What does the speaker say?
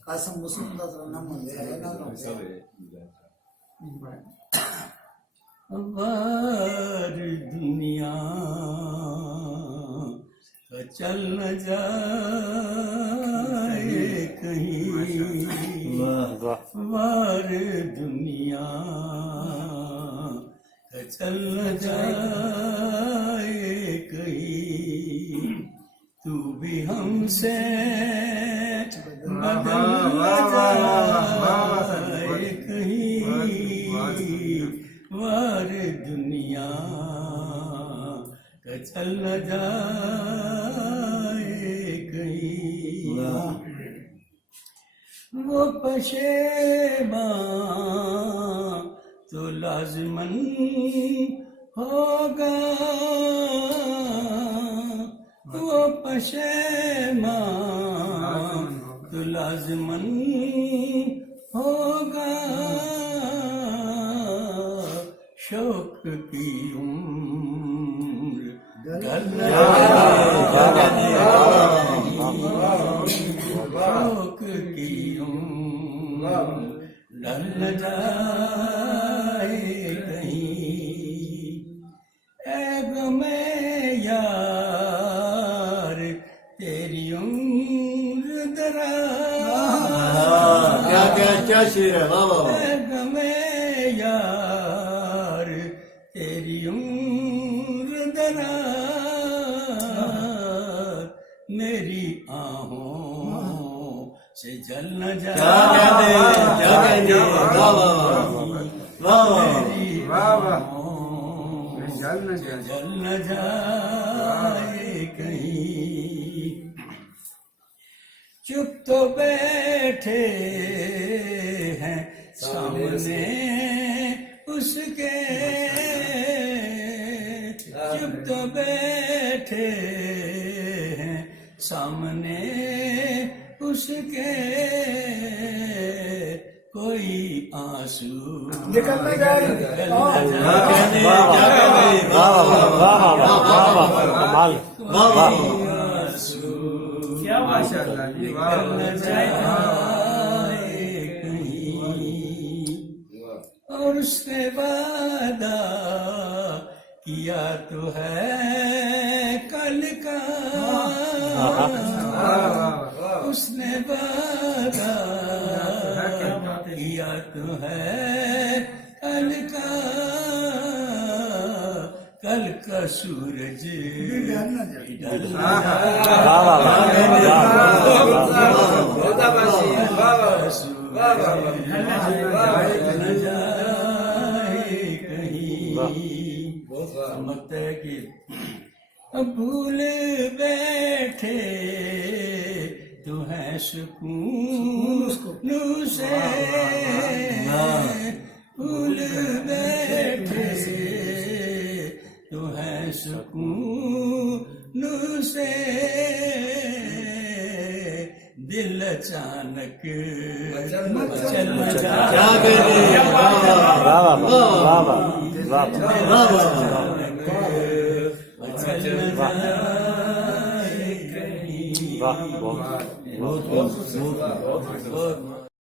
कासम मुस्लिम का नाम है ना वार दुनिया का चल न जाए कहीं, वार दुनिया का चल न जाए कहीं, तू भी हमसे बदल न जाए कहीं, वार दुनिया का चल न जाए कहीं। वो पशेबां तो लाज़िमन होगा, वो पशेबां तो लाज़िमन होगा, शौक की उम्र ढल न जाए, शौक की उम्र ढल न जाए कहीं, ऐ गमे यार तेरी उम्र दराज, क्या शेर है, वाह वाह। ऐ गमे यार तेरी उम्र दराज, मेरी आहों से जल न जाए, क्या कहते हैं, वाह वाह वाह वाह, मेरी आहों से जल न जाए कहीं, चुप तो बैठे हैं सामने उसके, चुप तो बैठे हैं सामने उसके, कोई आंसू निकल न जाए। क्या माशाअल्लाह निकल न जाए कहीं, और उसने वादा किया तो है कल का, उसने वादा किया तो है कल का, कल का सूरज ढल न जाए कहीं, समझते है कि भूल बैठे तू है सुकून से, भूल बैठे तू है सुकून से, दिल अचानक चल न जाए, बहुत